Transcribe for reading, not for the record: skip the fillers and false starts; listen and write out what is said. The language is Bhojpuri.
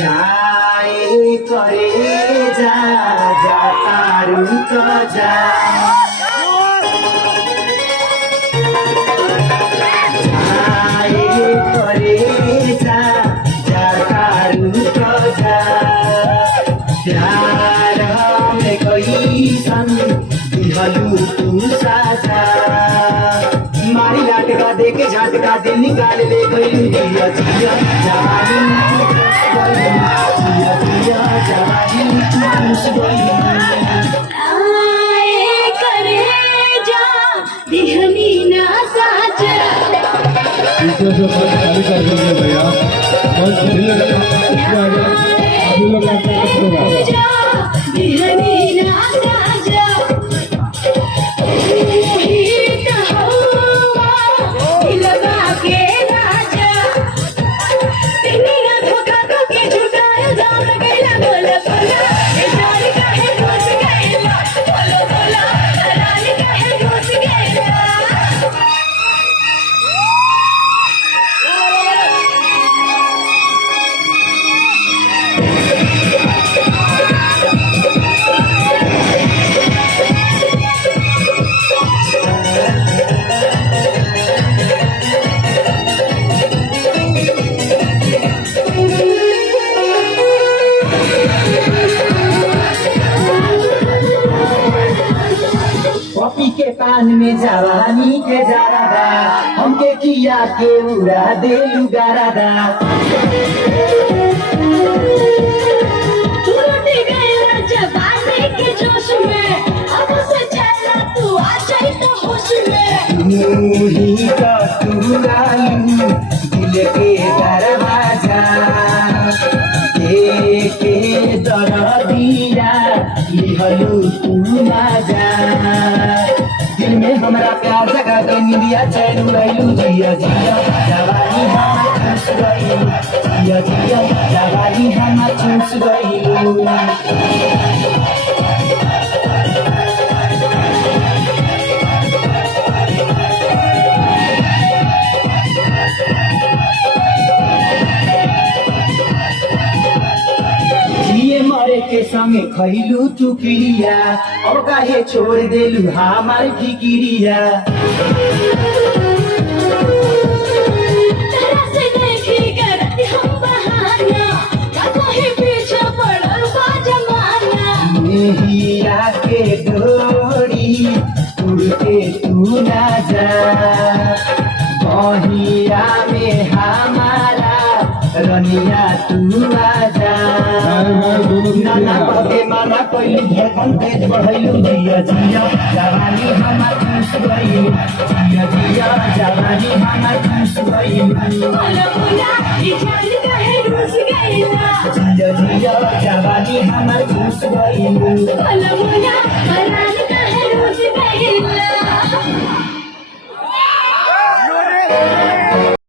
जाए करे जा तारू तो जा जाए करे जा तारू तो जा प्यार में कोई सन दिहलू तू साजा मारी लाटका दे के झटका दिल निकाल ले गई जिया जिया जवानी जिया जिया जवानी खुश गई आए करे जा दिहनी ना साजा इसमें जो बात चालू कर देंगे भैया बहुत दिल लगा अभी लोग आपका करेगा जा दिहनी ना साजा ही कहोवा दिलवा के राजा तेरी ना धोखा दो के झुकाया जान गया बोला बोला ये जान का है रोज गया बोलो बोला रान का है रोज गया कॉपी के पान में जवानी के जारादा हमके किया के उड़ा दे लुगारादा तू लुट गया जवानी के जोश में अब से चला तू आ जाए तो होश में मुही का तुरालू दिल के दरवाजा के दरदिया लिहलू तू ना जा दिल में हमरा प्यार जगा के निंदिया चैन उड़ैलू जिया जिया जवानी हम खुश गइलू जिया जिया जवानी हम खुश गइलू जिए मरे के संगे खैलू तू क्रिया अब काहे छोड़ देलू हमार फिकिरिया तरह से देखे कर हम बहाना काको ही पीछे पड़ल बा जमाना मेहिया के डोरी उड़ के तू ना जा बहिया में हमारा रनिया तू आजा नाना कहे माना कोई धड़कन तेज बढ़ैलू जिया जिया जवानी हमार खुश गइलू जिया जिया जवानी हमार खुश गइलू बोला बोला ये जान का है रोज गया जिया जिया जवानी हमार खुश गइलू बोला बोला